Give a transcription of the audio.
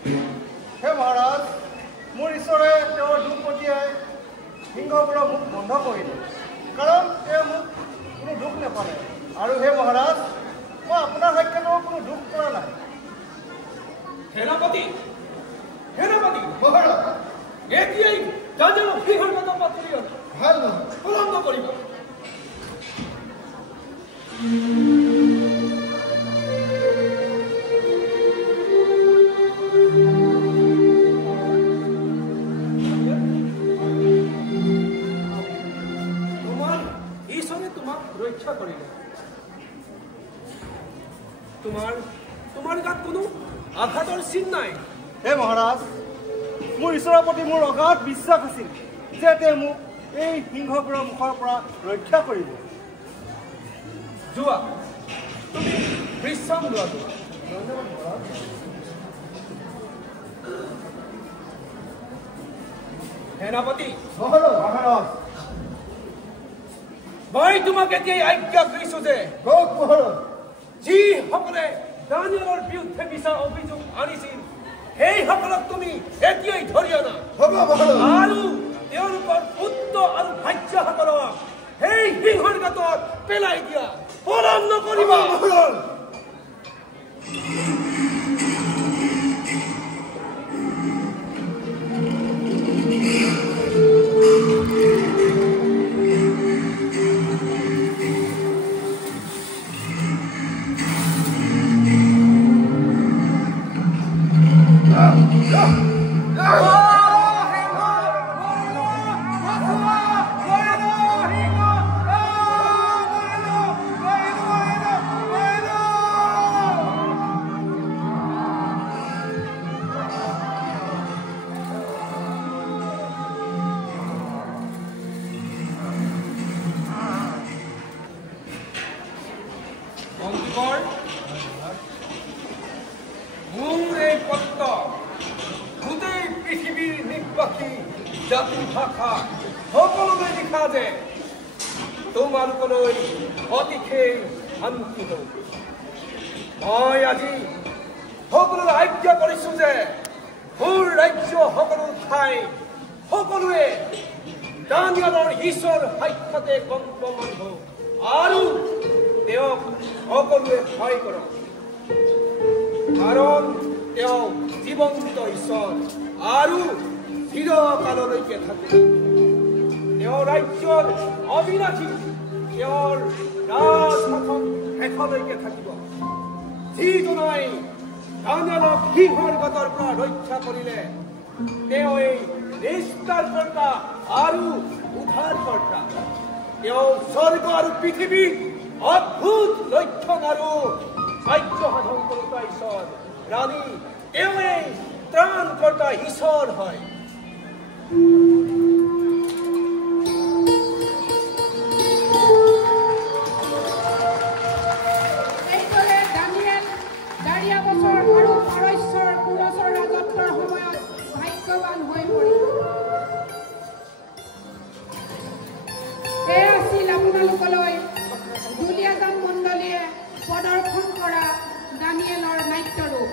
হে মহাৰাজ, মোৰ ঈশ্বৰে তেওঁৰ দুখ পঠিয়াই সিংহৰ পৰা মোক বন্ধ কৰিলে, কাৰণ তেওঁ মোক কোনো দুখ নাপালে। আৰু হে মহাৰাজ, মই আপোনাৰ সাক্ষাতৰ কোনো দুখ কৰা নাই। সেনাপতি সেনাপতি মহাৰাজ, এতিয়াই দানিয়েলক সিংহৰ কথা পাতি ভাল নহয়, পলন্দ কৰিব। ৰক্ষা কৰিলে। তোমাৰ গাত কোনো আঘাতৰ চিন নাই। হে মহাৰাজ, মোৰ ঈশ্বৰৰ প্ৰতি মোৰ অগাধ বিশ্বাস আছিল যে তেওঁ মোক এই সিংহবোৰৰ মুখৰ পৰা ৰক্ষা কৰিব। যোৱা, তুমি বিশ্ৰাম লোৱা। সেনাপতি মহাৰাজ, মই তোমাক এতিয়াই আজ্ঞা কৰিছো যে যিসকলে দানিয়েলৰ বিৰুদ্ধে মিছা অভিযোগ আনিছিল সেইসকলক তুমি এতিয়াই ধৰি আনা আৰু তেওঁলোকৰ পুত্ৰ আৰু ভাৰ্যাসকলক সেই সিংহৰ গাঁতত পেলাই দিয়া। পলম নকৰিবা। মোৰ এই পত্ৰ গোটেই পৃথিৱীৰ নিবাসী জাতি ভাষা সকলোলৈ লিখা যে তোমালোকলৈ অতিশেই শান্তি হওক। মই আজি সকলোলৈ আজ্ঞা কৰিছো যে মোৰ ৰাজ্য সকলো ঠাই সকলোৱে দানিয়েলৰ ঈশ্বৰ সাক্ষাতে কম্পমান হওক আৰু তেওঁক সকলোৱে ভয় কৰক, কাৰণ তেওঁ জীৱন্ত ঈশ্বৰ আৰু চিৰকাললৈকে থাকিব। তেওঁৰ ৰাজ্যৰ অবিনাশী, তেওঁৰ ৰাজশাসন শেষলৈকে থাকিব। যিজনাই দানিয়েলক সিংহৰ গাঁতৰ পৰা ৰক্ষা কৰিলে তেওঁ এই নিস্তাৰকৰ্তা আৰু উদ্ধাৰকৰ্তা। তেওঁ স্বৰ্গ আৰু পৃথিৱীৰ অদ্ভুত লক্ষণ আৰু কাৰ্য সাধন কৰোতা ঈশ্বৰ ৰাণী। তেওঁৱেই ত্ৰাণকৰ্তা ঈশ্বৰ হয়। আপোনালোকলৈ দুলীয়াজান মণ্ডলীয়ে প্ৰদৰ্শন কৰা দানিয়েলৰ নাট্যৰূপ।